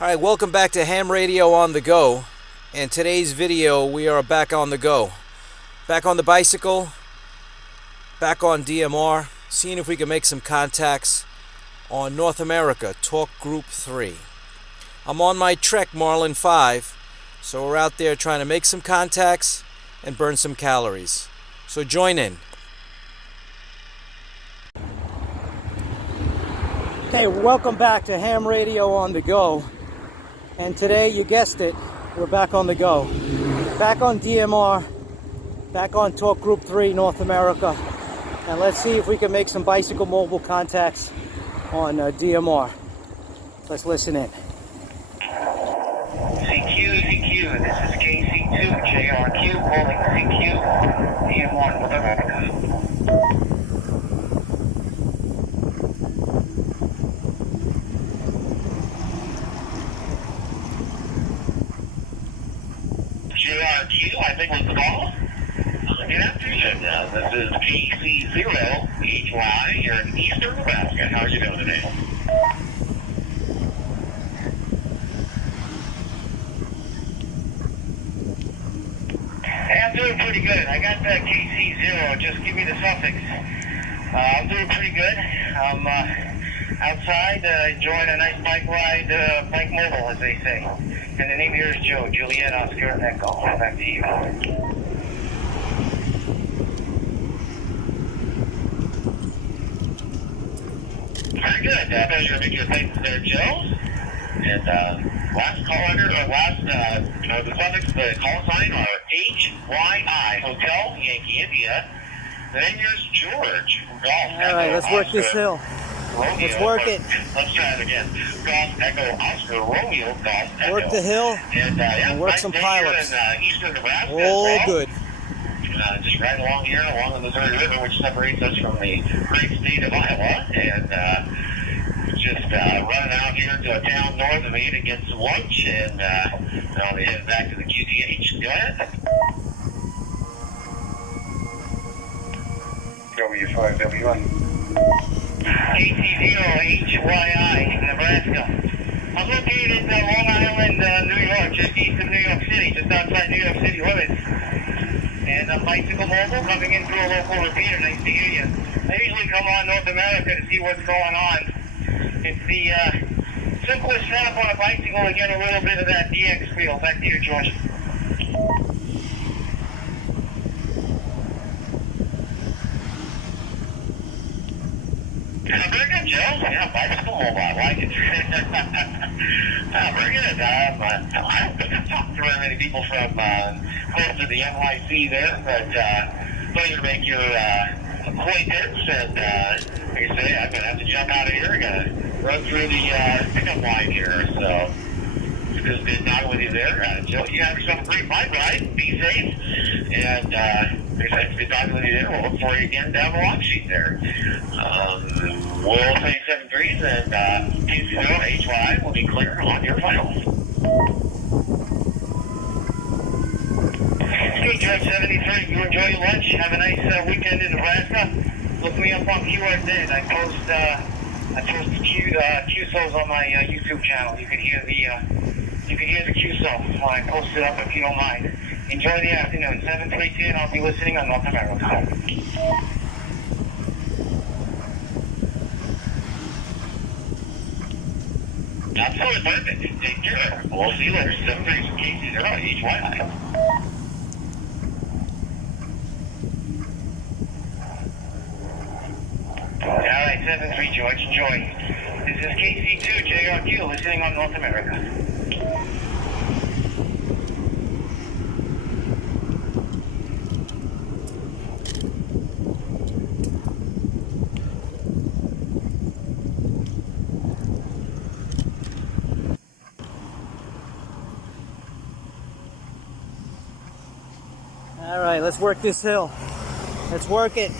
Alright, welcome back to Ham Radio on the Go. In today's video, we are back on the go. Back on the bicycle, back on DMR, seeing if we can make some contacts on North America, Talk Group 3. I'm on my Trek Marlin 5, so we're out there trying to make some contacts and burn some calories. So join in. Okay, welcome back to Ham Radio on the Go. And today, you guessed it, we're back on the go. Back on DMR, back on Talk Group 3 North America. And let's see if we can make some bicycle mobile contacts on DMR. Let's listen in. CQ, this is KC0HYI calling CQ, DM1 North America. JRQ, I think was the call. Good afternoon. This is KC0HYI here in eastern Nebraska. How are you doing today? Hey, I'm doing pretty good. I got the KC0. Just give me the suffix. I'm doing pretty good. I'm outside enjoying a nice bike ride, bike mobile, as they say. And the name here is Joe, Juliet, Oscar, and Echo. Back to you. Very good. Pleasure to meet you. Thanks there, Joe. And last caller, the suffix, the call sign are HYI, Hotel, Yankee, India. Then here's George. Golf. All right, let's work this hill. Romeo, let's work it. Let's try it again. Golf, Echo, Oscar, Romeo, Golf, Echo. Work the hill and work some pileups. In eastern Nebraska. All good. Just right along here, along the Missouri River, which separates us from the great state of Iowa. And just running out here to a town north of me to get some lunch. And I'll be heading back to the QTH. Go ahead. W5WN. KC0HYI, Nebraska. I'm located in Long Island, New York, just east of New York City, just outside New York City limits. And I'm bicycle mobile, coming in through a local repeater. Nice to hear you. I usually come on North America to see what's going on. It's the simplest setup on a bicycle to get a little bit of that DX feel. Back to you, George. Very good, Joe. Yeah, bicycle mobile. I like it. Very good. I don't think I've talked to very many people from close to the NYC there, but pleasure to make your acquaintance. And like I say, I'm going to have to jump out of here. I'm going to run through the pickup line here. So it's just good talking with you there. Joe, you have yourself a great bike ride. Be safe. And it's good talking with you there. We'll look for you again down the log sheet there. We'll take 7-3s and KC0HYI will be clear on your finals. Okay, Trek 73, you enjoy your lunch. Have a nice weekend in Nebraska. Look me up on QRZ. I post the QSOs on my YouTube channel. You can hear the QSO when I post it up if you don't mind. Enjoy the afternoon. 7-3-10, and I'll be listening on North America. Absolutely perfect. Take care. We'll see you later. 7-3 KC0HYI. Alright, 7-3 George, enjoy. This is KC0HYI listening on North America. All right, let's work this hill. Let's work it.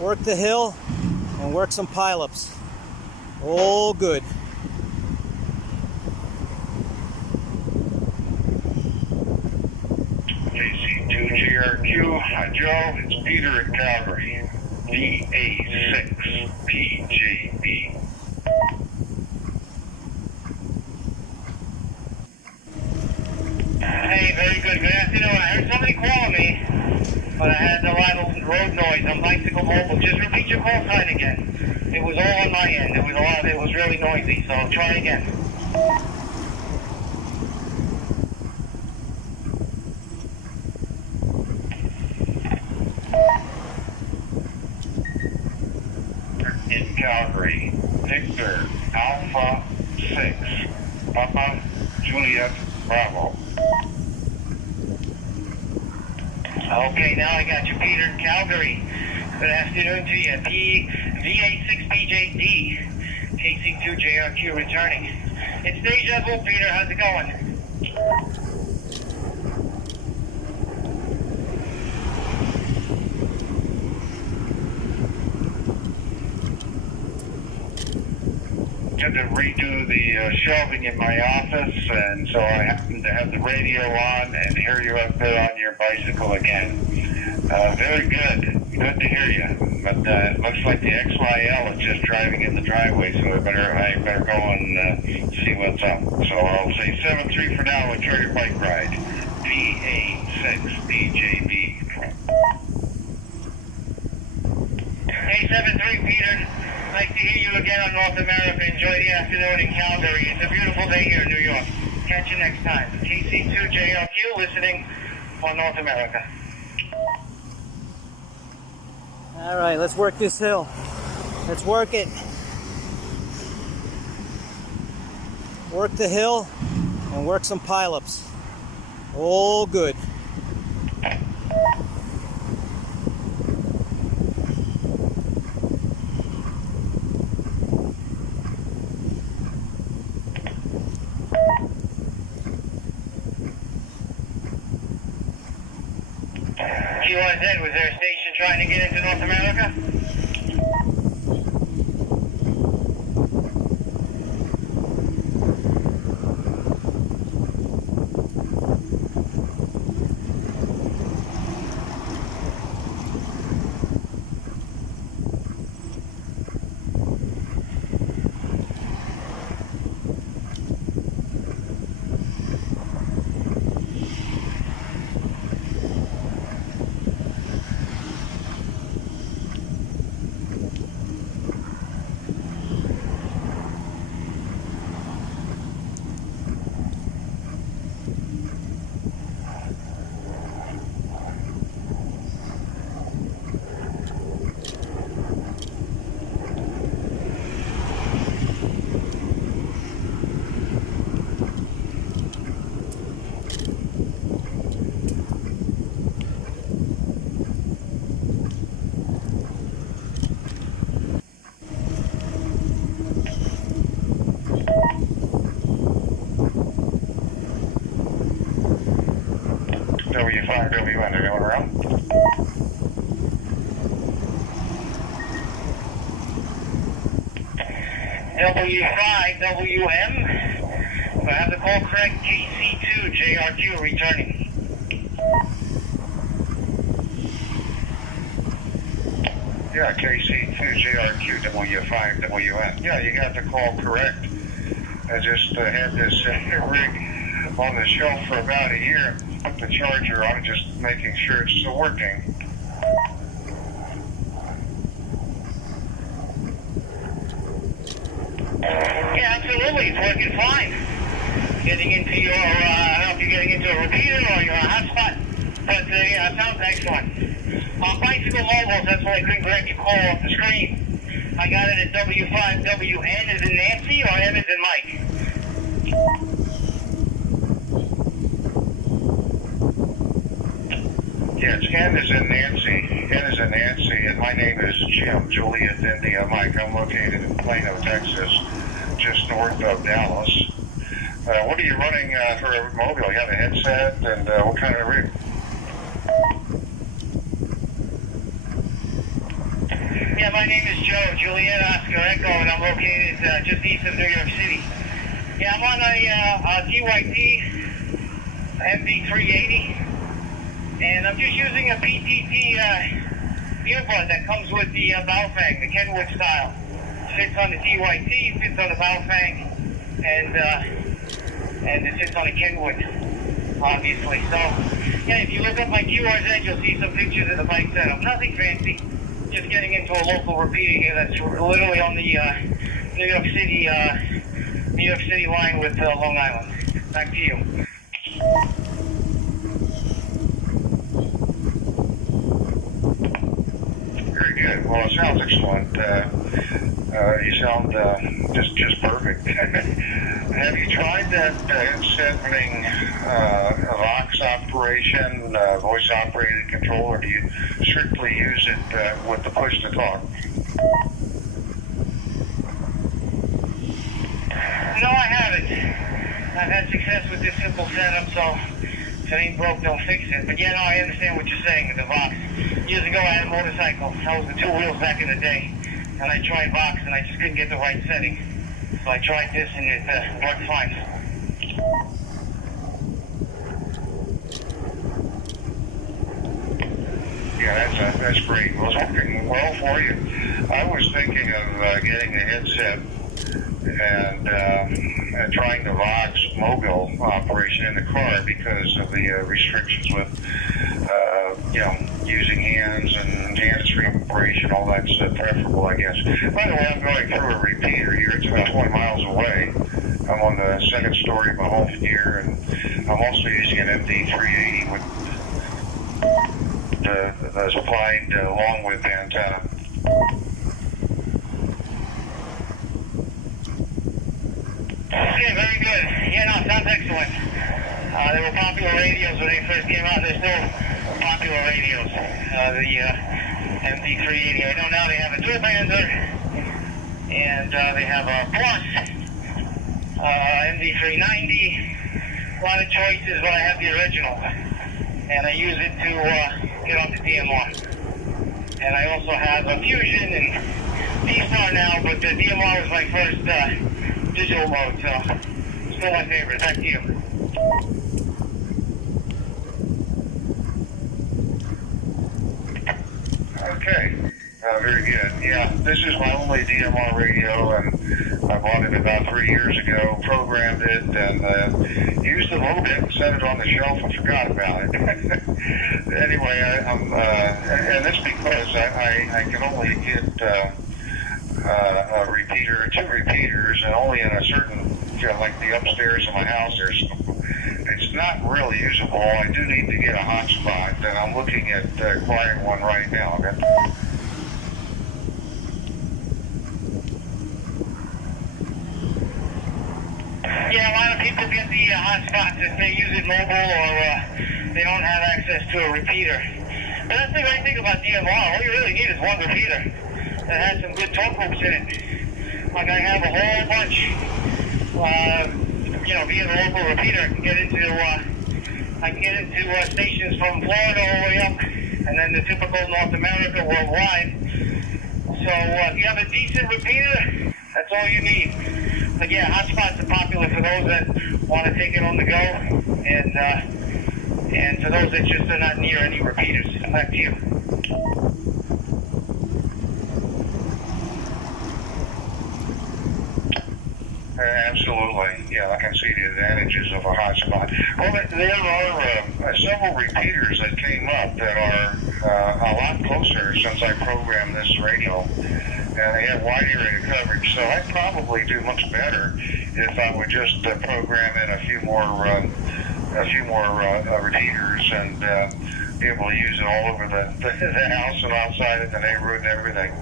Work the hill and work some pileups. All good. KC0HYI, Joe, it's Peter at Calgary. VA6PJB. call, but just repeat your call sign again. It was all on my end. It was really noisy, so try again. In Calgary, Victor Alpha 6, Papa Juliet Bravo. Okay, now I got you, Peter in Calgary. Good afternoon to you. VA6PJB, KC0HYI returning. It's Deja Vu, Peter. How's it going? Had to redo the shelving in my office, and so I happened to have the radio on and hear you up there on your bicycle again. Very good. Good to hear you. But it looks like the XYL is just driving in the driveway, so I better go and see what's up. So I'll say 7-3 for now. Enjoy your bike ride. VA6PJB. Hey, 7-3, Peter. Nice to hear you again on North America. Enjoy the afternoon in Calgary. It's a beautiful day here in New York. Catch you next time. KC0HYI listening on North America. All right, let's work this hill. Let's work it. Work the hill and work some pileups. All good. TYT, was there a station trying to get into North America? W5WN, anyone around? W5WN. I have the call correct. KC0HYI returning. Yeah, KC0HYI W5WN. Yeah, you got the call correct. I just had this rig on the shelf for about a year. Put the charger on, just making sure it's still working. Yeah, absolutely. It's working fine. Getting into your, I don't know if you're getting into a repeater or your hotspot, but yeah, it sounds excellent. On bicycle mobiles, that's why I couldn't grab your call off the screen. I got it at W5WN as in Nancy or M as in Mike? Yeah, it's N as in Nancy. N as in Nancy, and my name is Jim, Juliet India Mike. I'm located in Plano, Texas, just north of Dallas. What are you running for a mobile? You have a headset, and what kind of rig? Yeah, my name is Joe, Juliet Oscar Echo, and I'm located just east of New York City. Yeah, I'm on a TYT MD-380. And I'm just using a PTT earbud that comes with the Baofeng, the Kenwood style. Fits on the TYT, fits on the Baofeng, and it sits on the Kenwood, obviously. So, yeah, if you look up my QRZ, you'll see some pictures of the bike setup. Nothing fancy, just getting into a local repeater here that's literally on the New York City line with Long Island. Back to you. Very good. Well, it sounds excellent. You sound just perfect. Have you tried that setting a Vox operation, voice-operated control, or do you strictly use it with the push-to-talk? No, I haven't. I've had success with this simple setup, so if it ain't broke, don't fix it. But yeah, no, I understand what you're saying with the Vox. Years ago, I had a motorcycle. I was the two wheels back in the day. And I tried Vox, and I just couldn't get the right setting. So I tried this, and it worked fine. Yeah, that's great. Well, it's working well for you. I was thinking of getting a headset and trying the Vox mobile operation in the car because of the restrictions with, using hands and hands-free operation. All that's preferable, I guess. By the way, I'm going through a repeater here. It's about 20 miles away. I'm on the second story of my home here, and I'm also using an MD-380 with the supplied long width antenna. Okay, very good. Yeah, no, sounds excellent. They were popular radios when they first came out. They're still popular radios. The MD-380. I know now they have a dual bander, and they have a Plus, MD-390. A lot of choices, but I have the original, and I use it to get on the DMR. And I also have a Fusion and D-Star now, but the DMR was my first digital mode, so still my favorite. Back to you. Okay, very good. Yeah, this is my only DMR radio, and I bought it about 3 years ago, programmed it, and used it a little bit, set it on the shelf, and forgot about it. Anyway, and it's because I can only get a repeater, 2 repeaters, and only in a certain, like the upstairs of my house, it's not really usable. I do need to get a hotspot, and I'm looking at acquiring one right now. Okay? Yeah, a lot of people get the hotspots if they use it mobile or they don't have access to a repeater. But that's the great thing about DMR. All you really need is one repeater that has some good talk groups in it. Like I have a whole bunch, via the local repeater. I can get into stations from Florida all the way up, and then the typical North America worldwide. So if you have a decent repeater, that's all you need. But yeah, hotspots are popular for those that want to take it on the go, and for those that just are not near any repeaters. Back to you. Absolutely. Yeah, I can see the advantages of a hotspot. Well, there are several repeaters that came up that are a lot closer since I programmed this radio, and they have wide area coverage. So I'd probably do much better if I would just program in a few more repeaters and be able to use it all over the house and outside of the neighborhood and everything.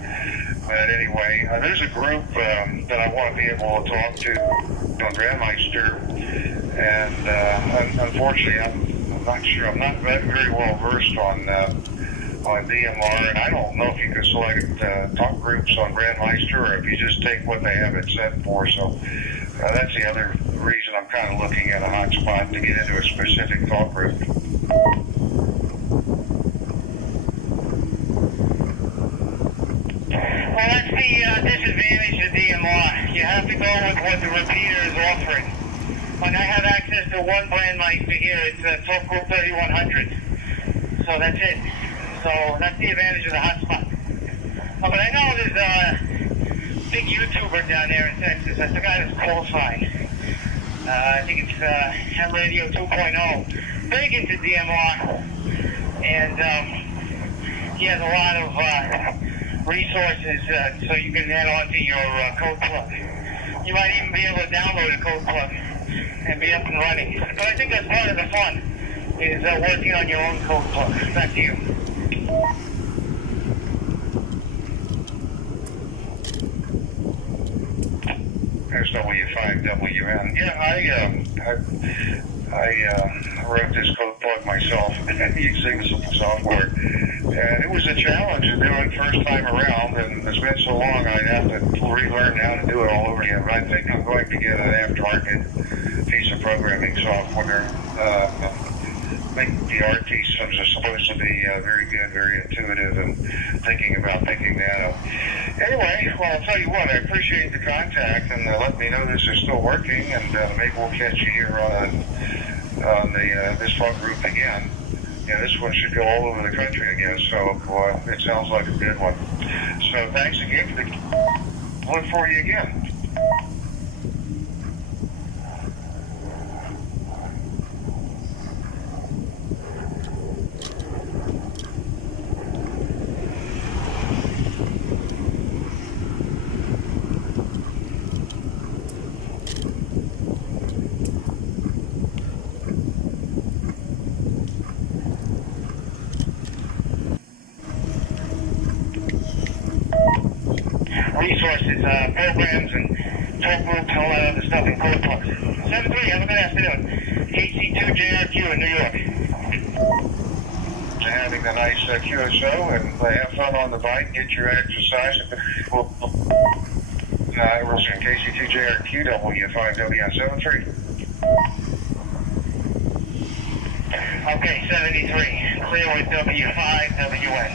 But anyway, there's a group that I want to be able to talk to on Grandmeister, and unfortunately, I'm not sure. I'm not very well versed on DMR, and I don't know if you can select talk groups on Grandmeister or if you just take what they have it set for. So that's the other reason I'm kind of looking at a hotspot to get into a specific talk group. Well, that's the disadvantage of DMR. You have to go with what the repeater is offering. When I have access to one Grandmeister here, it's Talk Group 3100. So that's it. So that's the advantage of the hotspot. Oh, but I know there's a big YouTuber down there in Texas. I forgot his call sign. I think it's Ham Radio 2.0. Big into DMR. And he has a lot of resources so you can add on to your code plug. You might even be able to download a code plug and be up and running. But I think that's part of the fun, is working on your own code plug. Back to you. There's W5WN. Yeah, I wrote this code plug myself using some software, and it was a challenge to do it first time around, and it's been so long I'd have to relearn how to do it all over again. But I think I'm going to get an aftermarket piece of programming software. I think the RT systems are supposed to be very good, very intuitive, and thinking that up. Anyway, well, I'll tell you what, I appreciate the contact, and let me know this is still working, and maybe we'll catch you here on this phone group again. Yeah, this one should go all over the country again, so it sounds like a good one. So thanks again for the look for you again. Resources, programs, and talk groups, and all that other stuff in code plugs. 7-3, have a good afternoon. KC0HYI in New York. Having a nice QSO and have fun on the bike, get your exercise. We'll see KC0HYI W5WN 7-3. Okay, 73, clear with W5WN.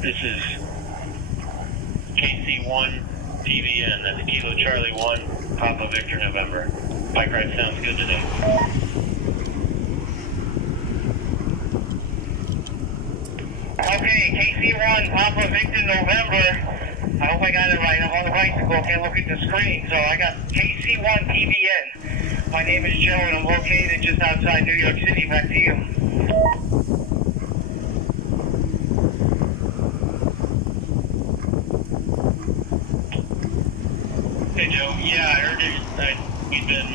This is KC0PVN, that's Kilo Charlie 1, Papa Victor November. Bike ride sounds good today. Okay, KC1, Papa Victor November. I hope I got it right. I'm on the bicycle, can't look at the screen. So I got KC0PVN. My name is Joe, and I'm located just outside New York City. Back to you. Hey Joe, yeah, I heard you. My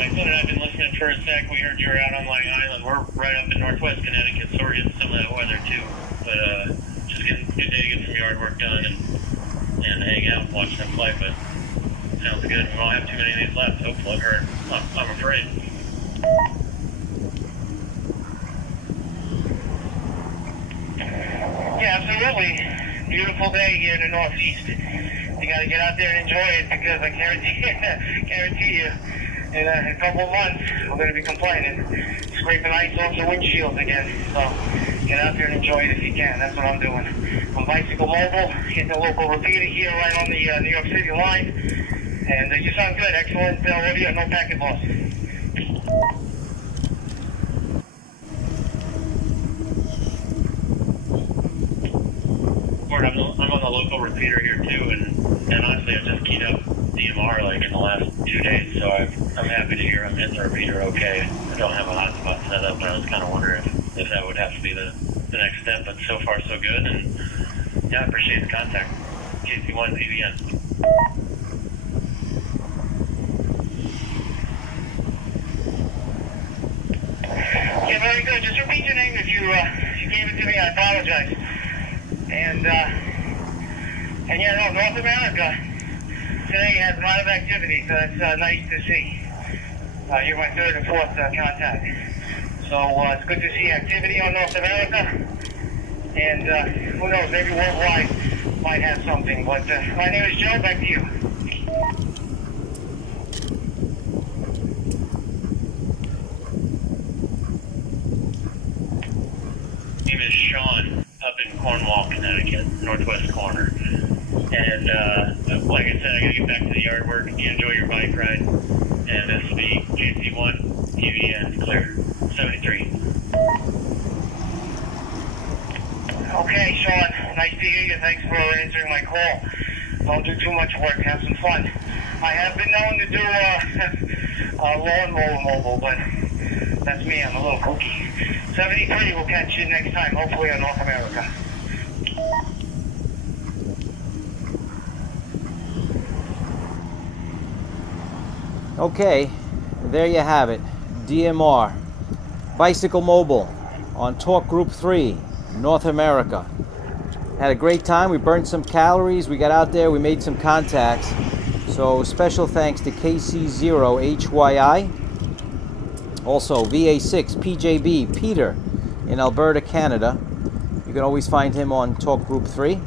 son and I have been listening for a sec. We heard you were out on Long Island. We're right up in Northwest Connecticut, so we're getting some of that weather too. But just getting good day to get some yard work done and hang out and watch them play. But sounds good. We won't have too many of these left, hopefully, or I'm afraid. Yeah, absolutely. Beautiful day here in the Northeast. You got to get out there and enjoy it, because I guarantee you, in a couple of months, we're going to be complaining, scraping ice off the windshields again. So get out there and enjoy it if you can. That's what I'm doing. I'm bicycle mobile, hitting the local repeater here right on the New York City line. And you sound good. Excellent audio, no packet loss. I'm on the local repeater here too, and honestly, I've just keyed up DMR like in the last 2 days, so I'm happy to hear I'm hitting the repeater okay. I don't have a hotspot set up, and I was kind of wondering if that would have to be the next step, but so far so good, and yeah, I appreciate the contact. KC0PVN. Yeah, very good. Just repeat your name if you gave it to me. I apologize. And yeah, no, North America today has a lot of activity, so that's nice to see. You're my third and fourth contact. So it's good to see activity on North America. And who knows, maybe worldwide might have something. But my name is Joe, back to you. My name is Sean, up in Cornwall, Connecticut, northwest corner. And like I said, I gotta get back to the yard work. You enjoy your bike ride. And this will be KC0PVN clear, 73. Okay, Sean, nice to hear you. Thanks for answering my call. Don't do too much work. Have some fun. I have been known to do a lawnmower mobile, but that's me. I'm a little kooky. 73, we'll catch you next time, hopefully on North America. Okay, there you have it. DMR, Bicycle Mobile on Torque Group 3, North America. Had a great time. We burned some calories. We got out there. We made some contacts. So special thanks to KC0HYI. Also VA6PJB, Peter in Alberta, Canada. You can always find him on Torque Group 3.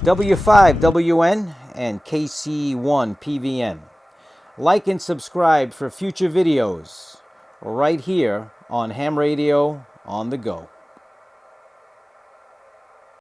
W5WN and KC0PVN. Like and subscribe for future videos right here on Ham Radio on the Go.